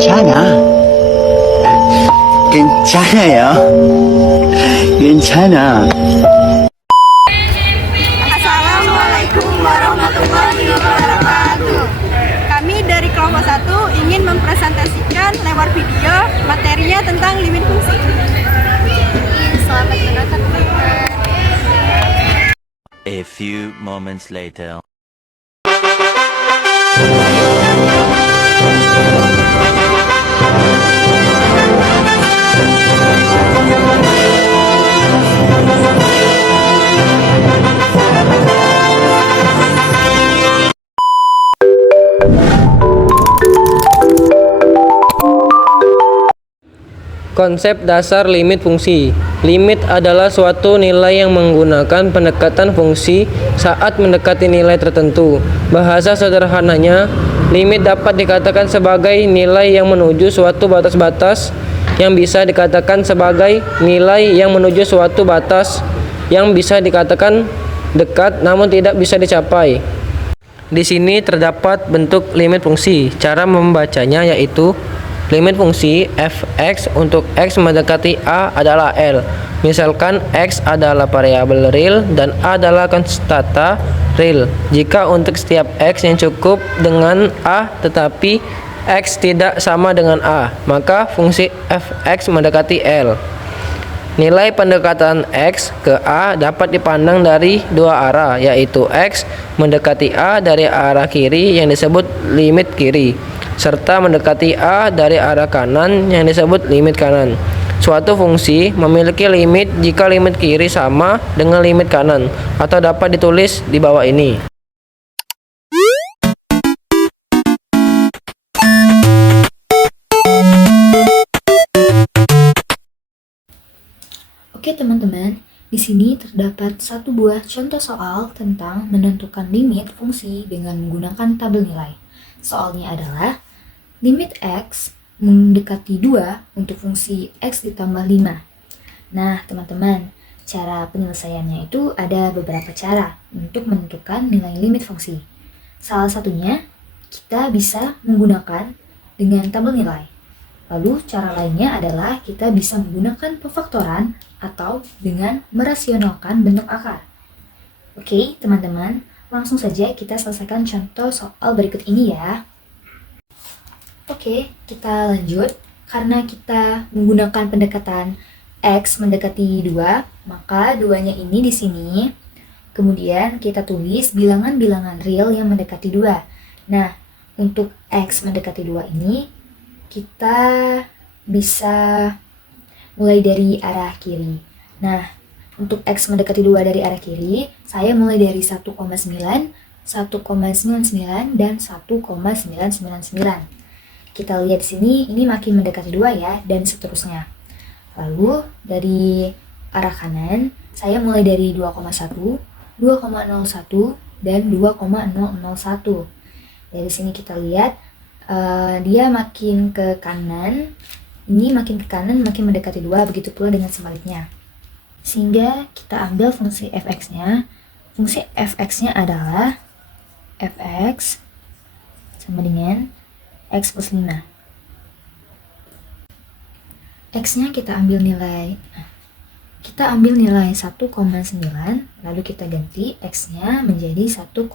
괜찮아. 괜찮아요. 괜찮아. Assalamualaikum warahmatullahi wabarakatuh. Kami dari kelompok 1 ingin mempresentasikan lewat video materinya tentang limit fungsi. Selamat menonton. A few moments later. Konsep dasar limit fungsi. Limit adalah suatu nilai yang menggunakan pendekatan fungsi saat mendekati nilai tertentu. Bahasa sederhananya, limit dapat dikatakan sebagai nilai yang menuju suatu batas-batas yang bisa dikatakan sebagai nilai yang menuju suatu batas yang bisa dikatakan dekat namun tidak bisa dicapai. Di sini terdapat bentuk limit fungsi. Cara membacanya yaitu limit fungsi f(x) untuk x mendekati a adalah L. Misalkan x adalah variabel real dan a adalah konstanta real. Jika untuk setiap x yang cukup dengan a tetapi x tidak sama dengan a, maka fungsi f(x) mendekati L. Nilai pendekatan x ke a dapat dipandang dari dua arah, yaitu x mendekati a dari arah kiri yang disebut limit kiri, serta mendekati a dari arah kanan yang disebut limit kanan. Suatu fungsi memiliki limit jika limit kiri sama dengan limit kanan, atau dapat ditulis di bawah ini. Oke teman-teman, di sini terdapat satu buah contoh soal tentang menentukan limit fungsi dengan menggunakan tabel nilai. Soalnya adalah limit x mendekati 2 untuk fungsi x ditambah 5. Nah teman-teman, cara penyelesaiannya itu ada beberapa cara untuk menentukan nilai limit fungsi. Salah satunya, kita bisa menggunakan dengan tabel nilai. Lalu cara lainnya adalah kita bisa menggunakan pefaktoran atau dengan merasionalkan bentuk akar. Oke teman-teman, langsung saja kita selesaikan contoh soal berikut ini ya. Oke, kita lanjut. Karena kita menggunakan pendekatan x mendekati 2, maka 2-nya ini di sini. Kemudian kita tulis bilangan-bilangan real yang mendekati 2. Nah, untuk x mendekati 2 ini kita bisa mulai dari arah kiri. Nah, untuk x mendekati 2 dari arah kiri, saya mulai dari 1,9, 1,99, dan 1,999. Kita lihat di sini, ini makin mendekati 2 ya, dan seterusnya. Lalu, dari arah kanan, saya mulai dari 2,1, 2,01, dan 2,001. Dari sini kita lihat, dia makin ke kanan, ini makin ke kanan, makin mendekati 2, begitu pula dengan sebaliknya. Sehingga kita ambil fungsi fx-nya. Fungsi fx-nya adalah fx sama dengan x plus 5. X-nya kita ambil nilai 1,9, lalu kita ganti X-nya menjadi 1,9,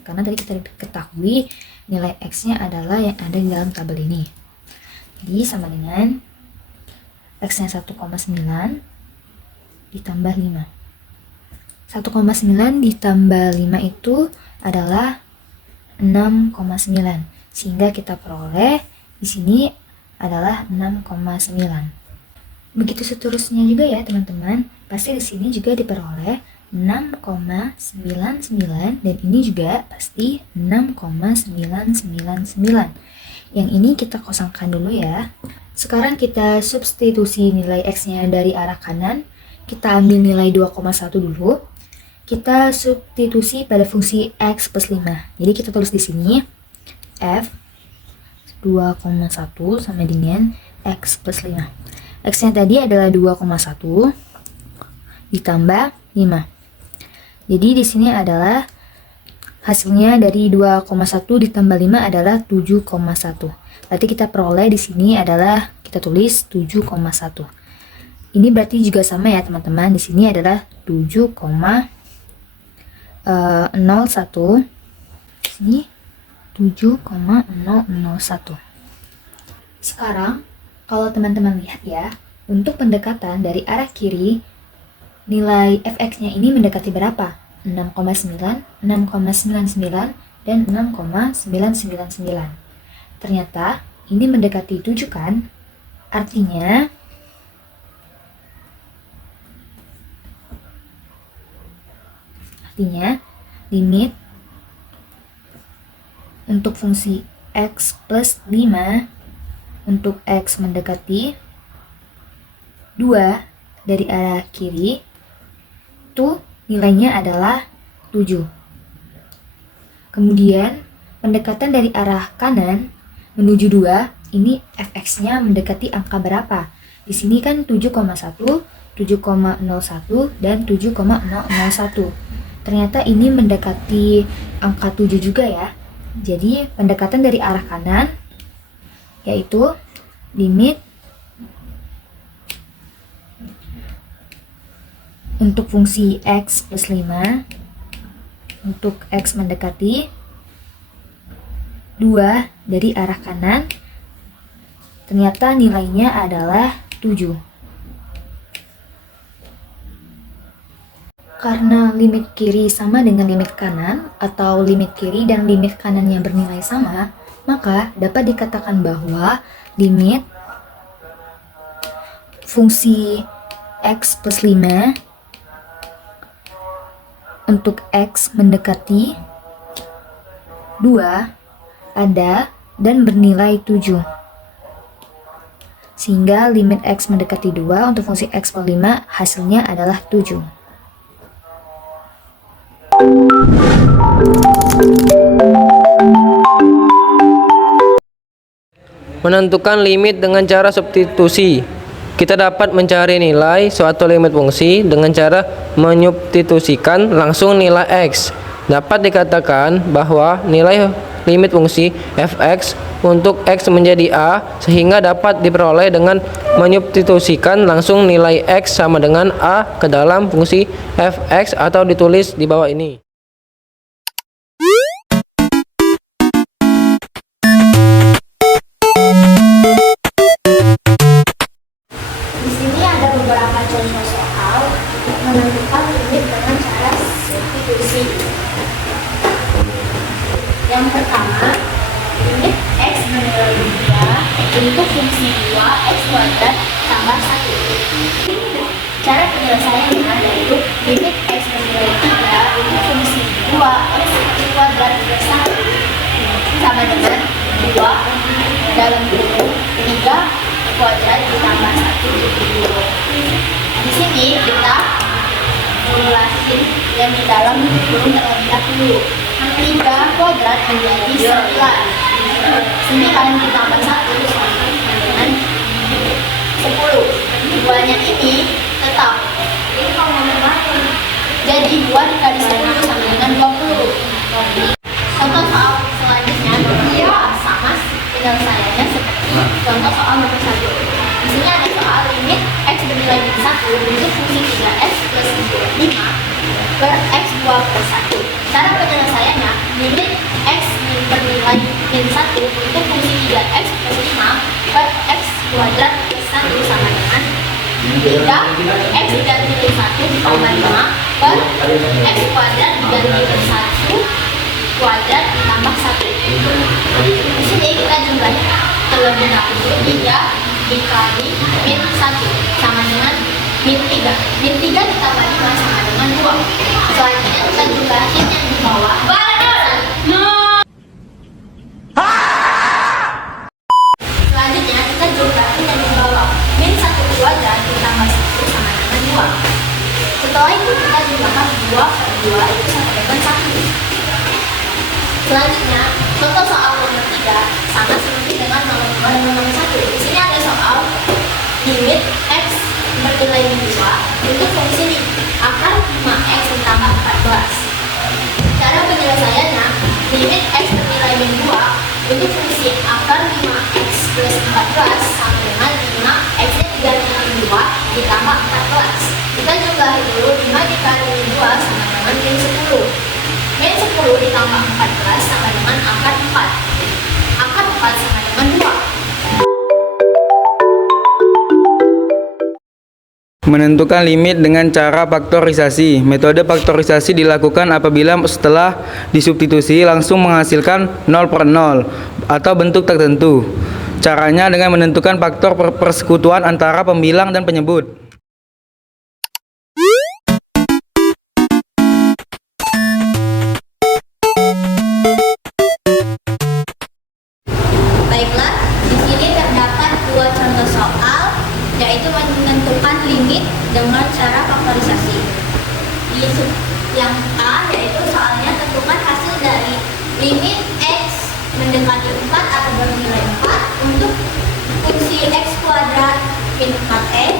karena tadi kita ketahui nilai X-nya adalah yang ada di dalam tabel ini. Jadi sama dengan X-nya 1,9 ditambah 5. 1,9 ditambah 5 itu adalah 6,9, sehingga kita peroleh di sini adalah 6,9. Begitu seterusnya juga ya teman-teman, pasti di sini juga diperoleh 6,99 dan ini juga pasti 6,999. Yang ini kita kosongkan dulu ya. Sekarang kita substitusi nilai x-nya dari arah kanan. Kita ambil nilai 2,1 dulu. Kita substitusi pada fungsi x plus 5. Jadi kita tulis di sini f 2,1 sama dengan x plus 5. X-nya tadi adalah 2,1 ditambah 5. Jadi di sini adalah hasilnya dari 2,1 ditambah 5 adalah 7,1. Berarti kita peroleh di sini adalah kita tulis 7,1. Ini berarti juga sama ya teman-teman. Di sini adalah 7,01. Di sini 7,001. Sekarang kalau teman-teman lihat ya, untuk pendekatan dari arah kiri, nilai fx-nya ini mendekati berapa? 6,9, 6,99, dan 6,999. Ternyata ini mendekati 7 kan? Artinya limit untuk fungsi x plus 5 untuk x mendekati 2 dari arah kiri itu nilainya adalah 7. Kemudian pendekatan dari arah kanan menuju 2, ini fx-nya mendekati angka berapa? Di sini kan 7,1, 7,01, dan 7,001. Ternyata ini mendekati angka 7 juga ya. Jadi pendekatan dari arah kanan yaitu limit untuk fungsi x plus 5 untuk x mendekati 2 dari arah kanan, ternyata nilainya adalah 7. Karena limit kiri sama dengan limit kanan, atau limit kiri dan limit kanan yang bernilai sama, maka dapat dikatakan bahwa limit fungsi x plus 5 untuk x mendekati 2 ada dan bernilai 7. Sehingga limit x mendekati 2 untuk fungsi x per 5 hasilnya adalah 7. Menentukan limit dengan cara substitusi. Kita dapat mencari nilai suatu limit fungsi dengan cara menyubstitusikan langsung nilai x. Dapat dikatakan bahwa nilai limit fungsi fx untuk x menjadi a sehingga dapat diperoleh dengan menyubstitusikan langsung nilai x sama dengan a ke dalam fungsi fx atau ditulis di bawah ini. Di sini ada beberapa contoh soal menentukan limit dengan cara substitusi. Yang pertama, limit x bernilai 3 untuk fungsi 2x kuadrat tambah 1. Cara penyelesaiannya yaitu limit x bernilai 3 untuk fungsi 2x kuadrat plus 1 sama dengan 2 dalam kurung 3 kuadrat ditambah 1. Di sini kita formulasiin yang di dalam kurung terlebih dahulu. 3 kuadrat menjadi 9. 9 ditambah 1 sama dengan 10. 2-nya ini tetap. Jadi 2 dikali 10 sama dengan 20. Contoh soal selanjutnya sama penyelesaiannya seperti contoh soal nomor 1. Di sini ada soal limit x bernilai 1 untuk fungsi 3x plus 5 per x kuadrat plus 1. Cara penyelesaiannya, limit x bernilai min 1 untuk fungsi 3x plus 5 per x kuadrat plus 1 sama dengan 3 x diganti min 1 ditambah 5 per x kuadrat diganti min 1 kuadrat ditambah 1. Di sini kita jumlahin terlebih dahulu 3 dikali min 1 sama dengan min 3. Min 3 ditambah 5 sama dengan 2. Selanjutnya kita jumlahin yang di bawah. Selanjutnya kita jumlahin yang di bawah. Min 1 kuadrat ditambah 1 sama dengan 2. Setelah itu kita jumlahkan 2 per 2 itu sama dengan 1. Selanjutnya, contoh soal nomor 3 sama seperti dengan nomor 2 dan nomor 1. Di sini ada soal limit x bernilai 2 untuk fungsi akar 5x ditambah 14. Cara penyelesaiannya, limit x bernilai min 2 untuk fungsi akar 5x plus 14 sama dengan 5x nya 3 min 2 ditambah 14. Kita jumlahi dulu 5 dikali min 2 sama dengan min 10. Min 10 ditambah 14 sama dengan akar 4. Akar 4 sama dengan 2. Menentukan limit dengan cara faktorisasi. Metode faktorisasi dilakukan apabila setelah disubstitusi langsung menghasilkan 0 per 0 atau bentuk tertentu. Caranya dengan menentukan faktor persekutuan antara pembilang dan penyebut. Baiklah, di sini terdapat dua contoh soal, yaitu menentukan limit dengan cara faktorisasi. Yang A yaitu soalnya tentukan hasil dari limit x mendekati 4 atau bernilai 4 untuk fungsi x kuadrat min 4x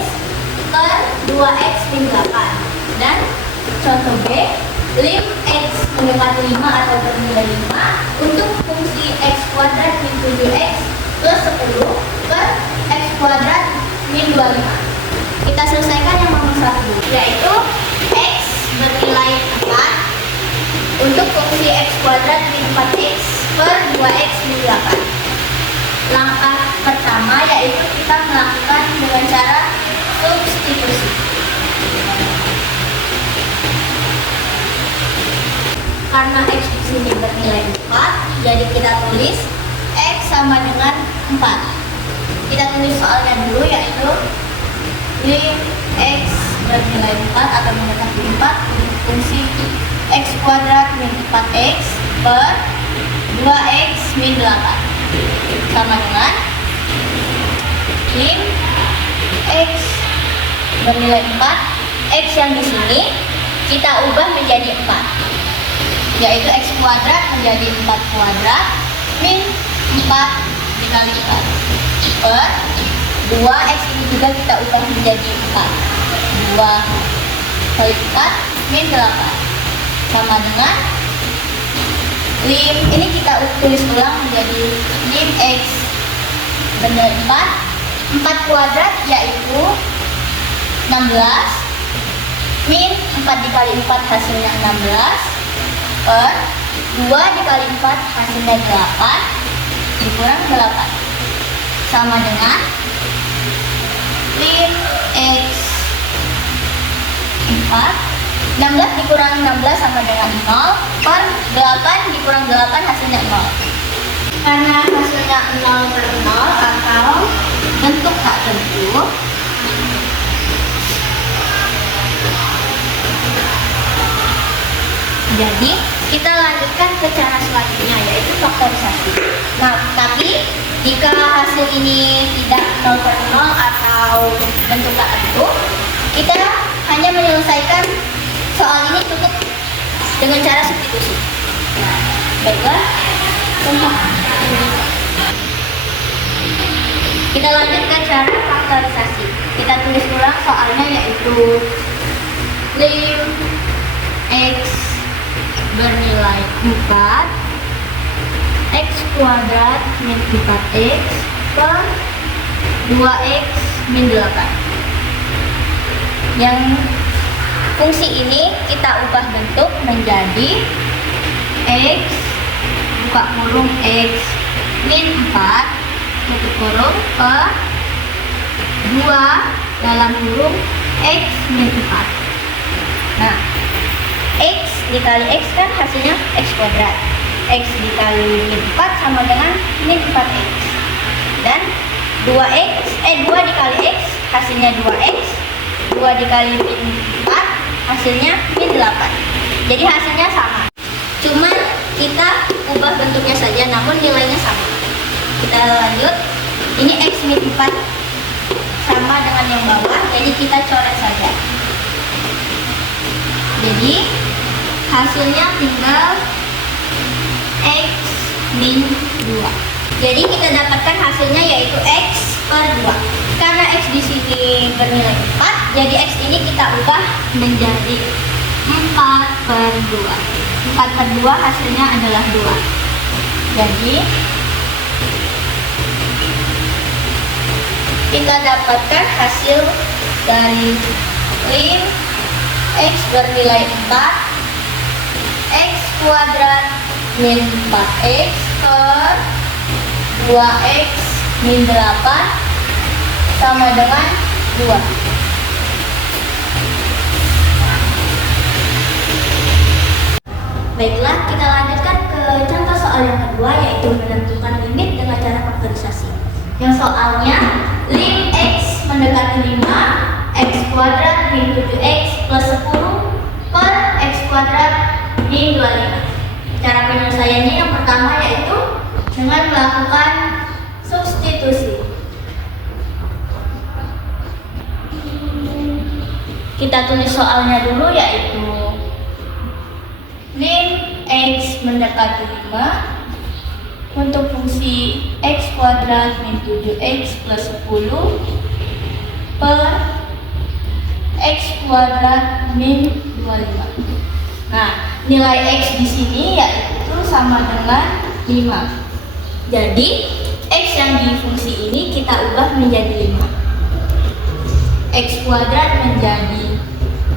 per 2x min 8. Dan contoh B, lim x mendekati 5 atau bernilai 5 untuk fungsi x kuadrat min 7x plus 10 per x kuadrat min 25. Kita selesaikan yang nomor 1, yaitu x bernilai 4 untuk fungsi x kuadrat min 4x per 2x min 8. Langkah pertama yaitu kita melakukan dengan cara substitusi. Karena x di sini bernilai 4, jadi kita tulis x sama dengan 4. Kita tulis soalnya dulu, yaitu lim x bernilai 4 atau mendekati 4 untuk fungsi x kuadrat min 4x per 2x min 8 sama dengan lim x bernilai 4, x yang di sini kita ubah menjadi 4, yaitu x kuadrat menjadi 4 kuadrat min 4 dikali 4 per 2x ini juga kita ubah menjadi 4, 2 kali 4 min 8 sama dengan lim, ini kita tulis ulang menjadi lim x benar 4 kuadrat yaitu 16 min 4 dikali 4 hasilnya 16 per 2 dikali 4 hasilnya 8 dikurang 8 sama dengan lim x 4 16 dikurang 16 sama dengan 0 per 8 dikurang 8 hasilnya 0. Karena hasilnya 0 per 0 atau bentuk tak tentu, jadi kita lanjutkan ke cara selanjutnya, yaitu faktorisasi. Nah, tapi jika hasil ini tidak 0 per 0 atau bentuk tak tentu, kita hanya menyelesaikan soal ini cukup dengan cara substitusi. Nah, baiklah, contoh. Kita lanjut ke cara faktorisasi. Kita tulis ulang soalnya, yaitu lim x bernilai 4 x kuadrat min 4x per 2x min 8. Yang fungsi ini kita ubah bentuk menjadi x buka kurung x min 4 tutup kurung per 2 dalam kurung x min 4. Nah, x dikali x kan hasilnya x kuadrat, x dikali min 4 sama dengan min 4x, dan 2 dikali x hasilnya 2x, 2 dikali min 4 hasilnya min 8. Jadi hasilnya sama, cuma kita ubah bentuknya saja, namun nilainya sama. Kita lanjut, ini x min 4 sama dengan yang bawah, jadi kita coret saja. Jadi hasilnya tinggal x min 2. Jadi kita dapatkan hasilnya yaitu x per 2. Karena x di sini bernilai 4, jadi x ini kita ubah menjadi 4/2. 4/2 hasilnya adalah 2. Jadi kita dapatkan hasil dari lim x bernilai 4 x kuadrat min 4x per 2x min 8 sama dengan 2. Baiklah, kita lanjutkan ke contoh soal yang kedua, yaitu menentukan limit dengan cara faktorisasi. Yang soalnya, lim x mendekati 5, x kuadrat min 7x plus 10 per x kuadrat min 25. Cara penyelesaiannya yang pertama yaitu dengan melakukan substitusi. Kita tulis soalnya dulu, yaitu lim x mendekati 5 untuk fungsi x kuadrat min 7x plus 10 per x kuadrat min 25. Nah, nilai x di sini yaitu sama dengan 5. Jadi, x yang di fungsi ini kita ubah menjadi 5. X kuadrat menjadi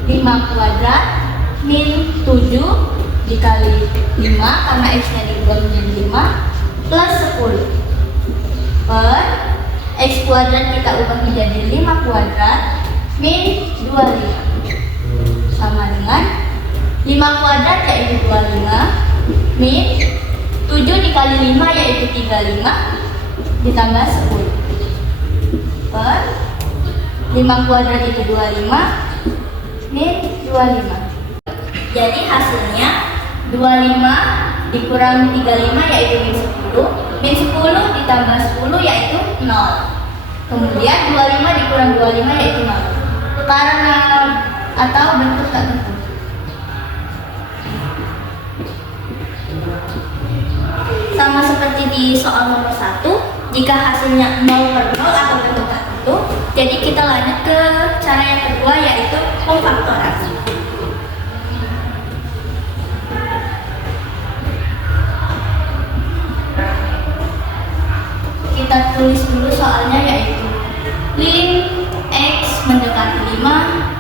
5 kuadrat min 7 dikali 5 karena x-nya diubah menjadi 5 plus 10 per x kuadrat kita ubah menjadi 5 kuadrat min 25 sama dengan 5 kuadrat yaitu 25 min 7 dikali 5 yaitu 35 ditambah 10 per 5 kuadrat itu 25 min 25. Jadi hasilnya 25 dikurang 35 yaitu min 10. Min 10 ditambah 10 yaitu 0. Kemudian 25 dikurang 25 yaitu 0. Karena atau bentuk tak tentu. Sama seperti di soal nomor 1, jika hasilnya 0/0 atau bentuk tak tentu, jadi kita lanjut ke cara yang kedua yaitu pemfaktorasi. Kita tulis dulu soalnya, yaitu lim x mendekati 5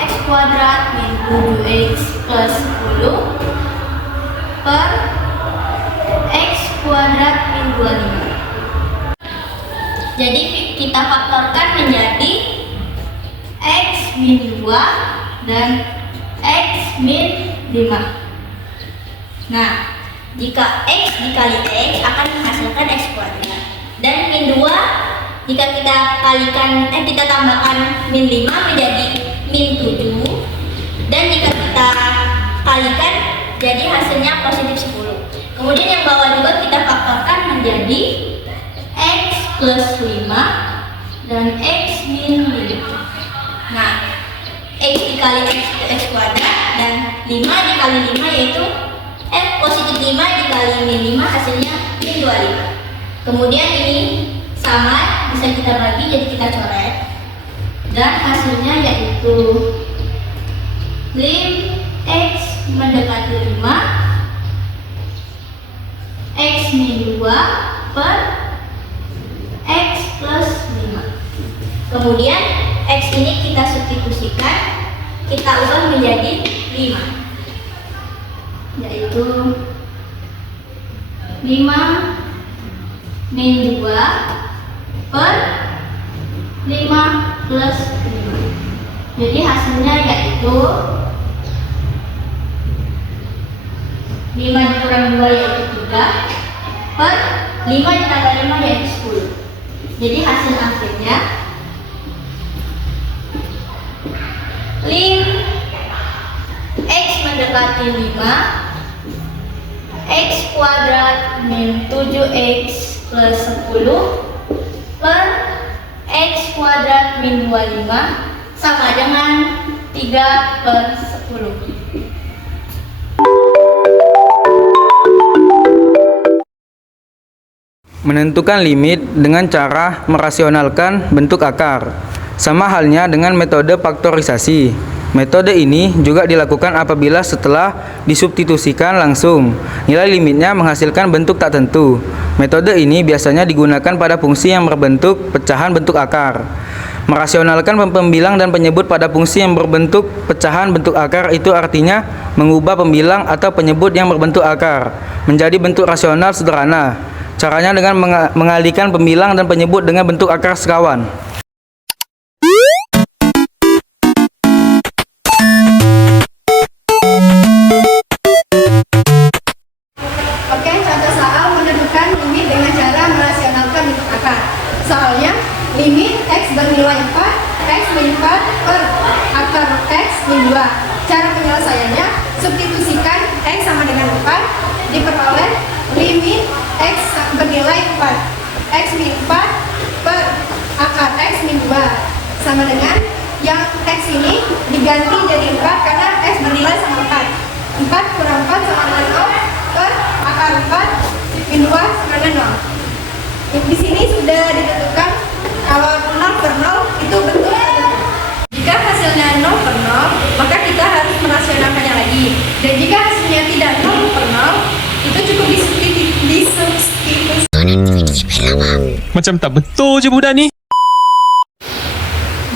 x kuadrat min 7x plus 10 per x kuadrat min 25. Jadi kita faktorkan menjadi x min 2 dan x min 5. Nah, jika x dikali x akan menghasilkan x kuadrat, dan min 2 jika kita kita tambahkan min 5 menjadi min 7, dan jika kita kalikan jadi hasilnya positif 10. Kemudian yang bawah juga kita faktorkan menjadi x plus 5 dan x min 5. Nah, x dikali x kuadrat dan 5 dikali 5 yaitu positif 5 dikali min 5 hasilnya min 25. Kemudian ini sama, bisa kita bagi jadi kita coret, dan hasilnya yaitu lim x mendekati 5 x min 2 per x plus 5. Kemudian x ini kita substitusikan, kita ubah menjadi 5, yaitu 5 min 2 per 5 plus 5. Jadi hasilnya yaitu 5 dikurang 2 yaitu 3 per 5 ditambah 5 yaitu 10. Jadi hasil akhirnya lim x mendekati 5 x kuadrat min 7x plus 10 per x kuadrat min 25 sama dengan 3 per 10. Menentukan limit dengan cara merasionalkan bentuk akar. Sama halnya dengan metode faktorisasi. Metode ini juga dilakukan apabila setelah disubstitusikan langsung, nilai limitnya menghasilkan bentuk tak tentu. Metode ini biasanya digunakan pada fungsi yang berbentuk pecahan bentuk akar. Merasionalkan pembilang dan penyebut pada fungsi yang berbentuk pecahan bentuk akar itu artinya mengubah pembilang atau penyebut yang berbentuk akar menjadi bentuk rasional sederhana. Caranya dengan mengalihkan pembilang dan penyebut dengan bentuk akar sekawan. Oke, contoh soal menentukan limit dengan cara merasionalkan bentuk akar. Soalnya, limit X bernilai 4, X min 4 per akar X min 2. Cara penyelesaiannya, substitusikan X sama dengan 4, diperoleh limit X bernilai 4, X min 4 per akar X min 2. Sama dengan yang X ini diganti jadi 4 karena X bernilai sama 4. 4 kurang 4 sama dengan 0 per akar 4 min 2 sama dengan 0. Di sini sudah ditentukan kalau 0 per 0 itu bentuk tertentu. Jika hasilnya 0 per 0, maka kita harus merasionalkannya lagi. Dan jika hasilnya tidak 0 per 0, itu cukup disubstitusi. Macam tak betul je budak ni.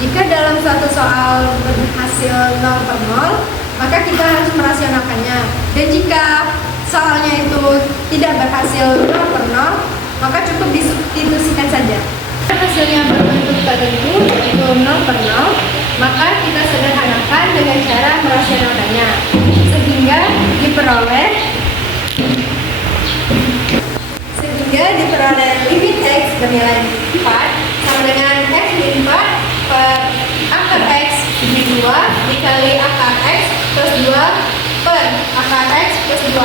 Jika dalam suatu soal berhasil 0 per 0, maka kita harus merasionalkannya. Dan jika soalnya itu tidak berhasil 0 per 0, maka cukup disubstitusikan saja. Jika hasilnya berbentuk tertentu, yaitu 0 per 0, maka kita sederhanakan dengan cara merasionalkannya. Sehingga diperoleh limit X bernilai 4 sama dengan X min 4 per akar X min 2 dikali akar X plus 2 per akar X plus 2.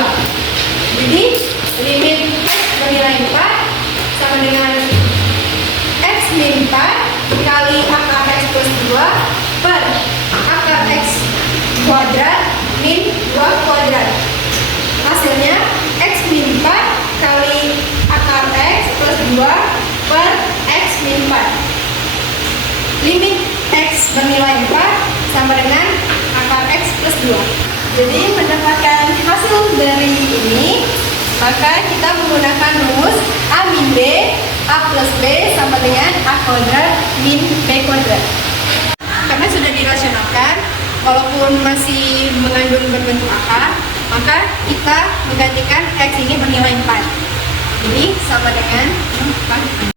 Jadi limit X bernilai 4 sama dengan X min 4 dikali akar X plus 2 per akar X kuadrat min 2 kuadrat. Hasilnya X min 4 kali akar X plus 2 per X min 4. Limit X bernilai 4 sama dengan akar X plus 2. Jadi mendapatkan hasil dari ini, maka kita menggunakan rumus A min B, A plus B sama dengan A kuadrat min B kuadrat. Karena sudah dirasionalkan, walaupun masih mengandung berbentuk akar, maka kita menggantikan X ini bernilai 4. Jadi sama dengan 4.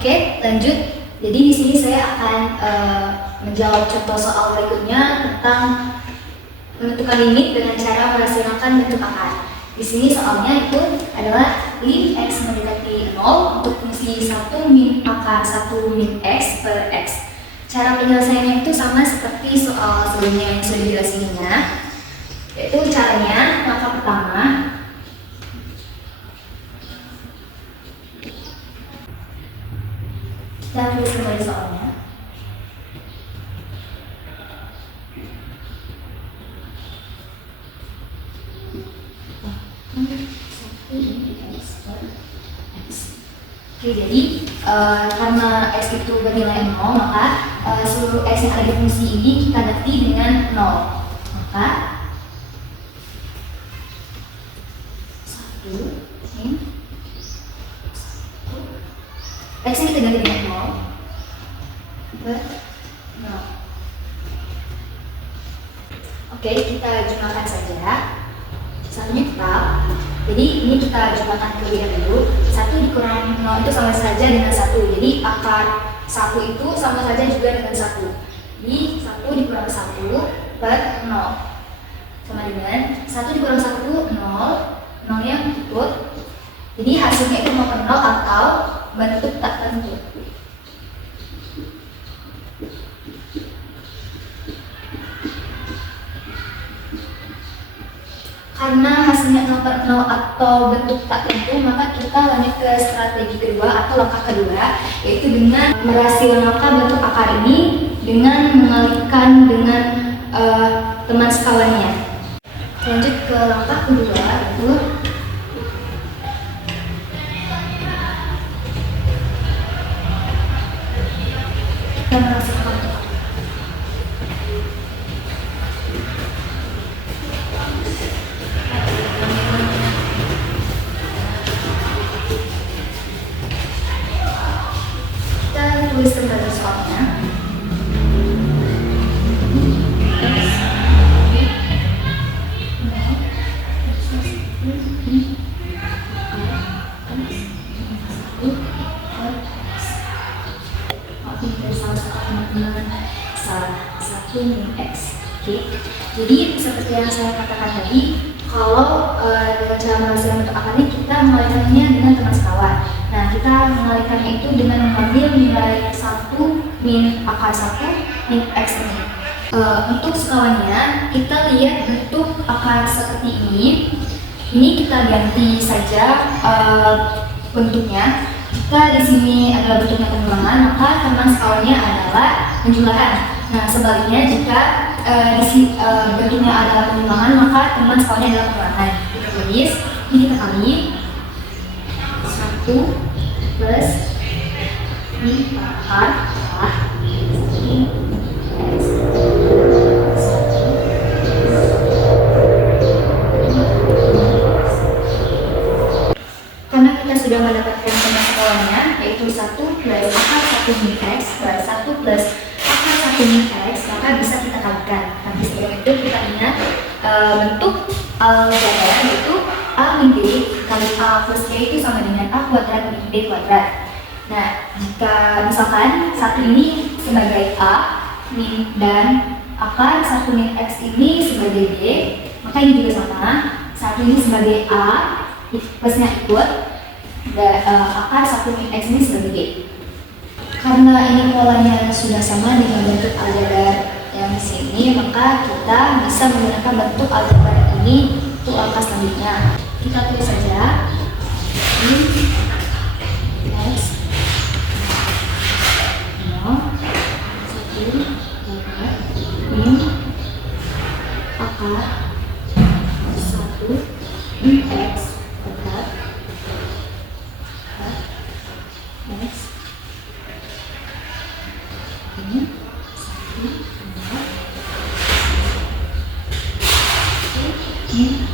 Oke, lanjut. Jadi di sini saya akan menjawab contoh soal berikutnya tentang menentukan limit dengan cara merasionalkan bentuk akar. Di sini soalnya itu adalah lim X mendekati 0 untuk fungsi 1 min akar 1 min X per X. Cara penyelesaiannya itu sama seperti soal sebelumnya yang sudah dijelasinnya. Yaitu caranya, langkah pertama, kita tulis kembali soalnya. Oke, jadi karena X itu bernilai 0, maka seluruh X yang ada di fungsi ini kita ganti dengan 0. Maka 1 min X ini kita ganti dengan 0 per 0. Oke, kita jumlahkan saja. Satunya tetap. Jadi ini kita jumlahkan terlebih dahulu. 1 dikurangi 0 itu sama saja dengan 1. Jadi akar 1 itu sama saja juga dengan 1. Jadi 1 dikurangi 1 per 0 sama dengan 1 dikurangi 1, 0. 0 yang ikut. Jadi hasilnya itu 0 per 0 atau bentuk tak tentu. nol atau bentuk tak tentu, maka kita lanjut ke strategi kedua atau langkah kedua, yaitu dengan merasionalkan bentuk akar ini dengan mengalihkan dengan teman sekawannya. Lanjut ke langkah kedua, yaitu kita merasionalkan bentuk akar. Kita tulis kembali soalnya. Satu min X. Oke. Jadi seperti yang saya katakan tadi, kalau dengan cara merasionalkan bentuk akar ini kita mengalihkannya dengan teman sekawan. Nah, kita mengalihkannya itu dengan mengambil nilai 1 min akar 1 min X ini. Untuk sekawannya, kita lihat bentuk akar seperti ini. Ini kita ganti saja bentuknya. Jika di sini adalah bentuknya pengulangan, maka teman sekawannya adalah penjumlahan. Nah, sebaliknya jika bentuknya adalah pengulangan, maka teman sekawannya adalah pengulangan. Kita tulis, ini kita kali 1 plus min akar min X. Karena kita sudah mendapatkan teman sekawannya, yaitu 1 plus akar 1 min X plus 1 plus akar 1 min X, maka bisa kita kalikan. Nanti sebelum itu kita ingat bentuk aljabar, yaitu A min B kali A plus B itu sama dengan A kuadrat min B kuadrat. Nah, jika misalkan satu ini sebagai A min dan akar 1 min X ini sebagai B, maka ini juga sama. Satu ini sebagai A, plusnya ikut, dan akar 1 min X ini sebagai B. Karena ini polanya sudah sama dengan bentuk aljabar yang di sini, maka kita bisa menggunakan bentuk aljabar ini untuk langkah selanjutnya. Kita tulis saja min X 0 1 min akar 1 min X kuadrat X ini 1 min.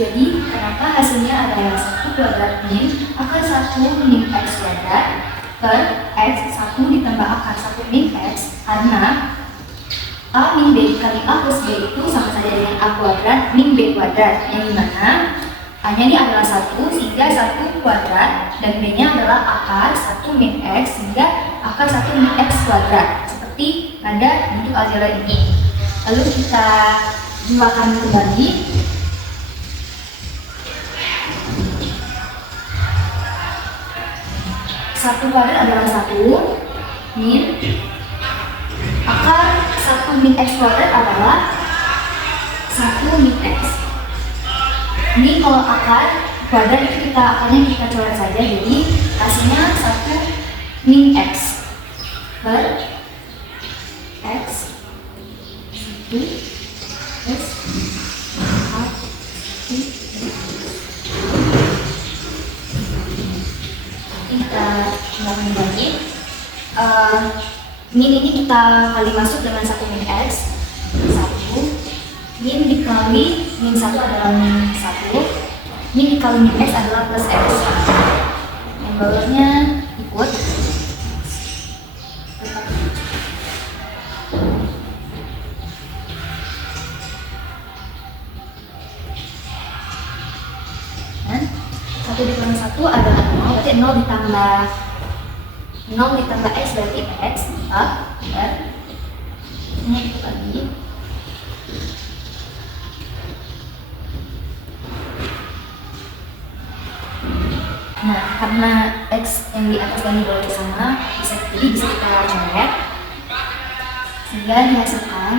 Jadi, kenapa hasilnya adalah 1 kuadrat min akar 1 min X kuadrat per X 1 ditambah akar 1 min X, karena A min B kali A plus B itu sama saja dengan A kuadrat min B kuadrat, yang dimana A-nya ini adalah 1 sehingga 1 kuadrat dan B-nya adalah akar 1 min X sehingga akar 1 min X kuadrat, seperti pada bentuk aljabar ini. Lalu kita jumlahkan kembali. 1 kuadrat adalah 1 min akar 1 min X kuadrat adalah 1 min X. Ini kalau akar kuadrat itu akarnya kita coret saja, jadi hasilnya 1 min X per X 1 plus akar 1. Kita gunakan lagi. Min ini kita kali masuk dengan 1 min X 1, min dikali min 1 adalah min 1, min dikali min X adalah plus X. Yang bawahnya ikut. Dan 1 dikali 1 adalah 0, berarti 0 ditambah X berarti X, dan ini ikut lagi. Nah, karena X yang di atas dan di bawah sama, bisa kita coret sehingga dihasilkan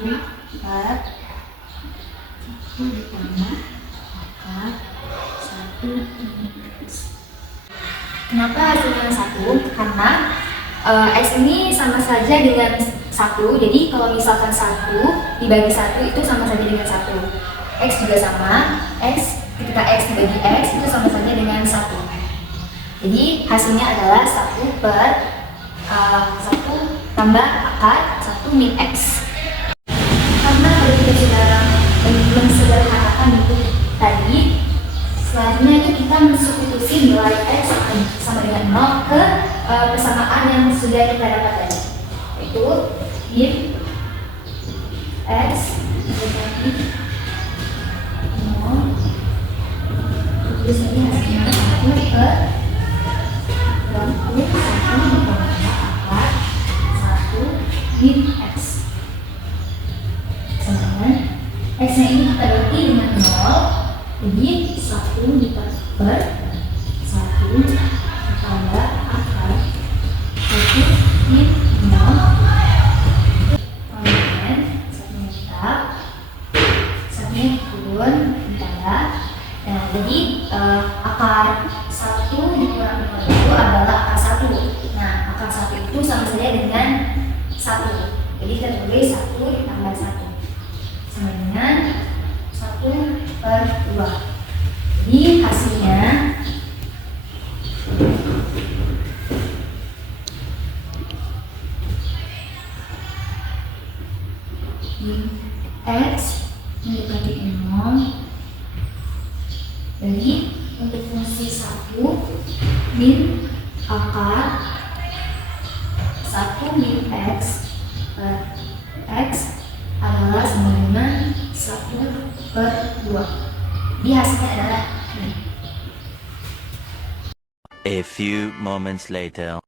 1 akar 1 ditambah akar 1 min X. Kenapa hasilnya 1? Karena X ini sama saja dengan 1. Jadi kalau misalkan 1 dibagi 1 itu sama saja dengan 1. X juga sama. Ketika X dibagi X itu sama saja dengan 1. Jadi hasilnya adalah 1 per 1 tambah akar 1 min X. Karena kalau kita sudah mensederhanakan itu tadi, selanjutnya itu kita mensubstitusi nilai X sama dengan 0 ke persamaan yang sudah kita dapat tadi, yaitu min X dibagi 0. Terus ini hasilnya 1 per 21 ditambah akar 1 min X. Sama dengan X nya ini kita ganti dengan 0. Jadi 1 ditambah per 1 ditambah akar 1 min 0. Kemudian 1-nya tetap, 1-nya turun ditambah. Nah, jadi akar 1 dikurang 0 itu adalah akar 1. Nah, akar 1 itu sama saja dengan 1. Jadi kita tulis 1 ditambah 1 sama dengan 1 per 2. Jadi hasilnya X mendekati 0. Jadi untuk fungsi 1 min akar 1 min X per X adalah sama dengan 1 per 2. Jadi hasilnya adalah ini. A few moments later.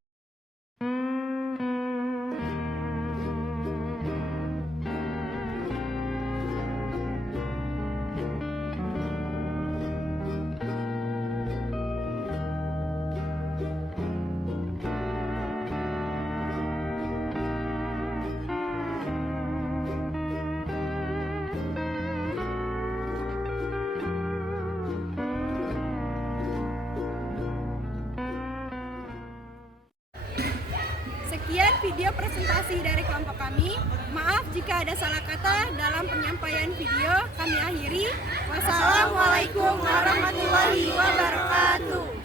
Sekian video presentasi dari kelompok kami. Maaf jika ada salah kata dalam penyampaian video. Kami akhiri. Wassalamualaikum warahmatullahi wabarakatuh.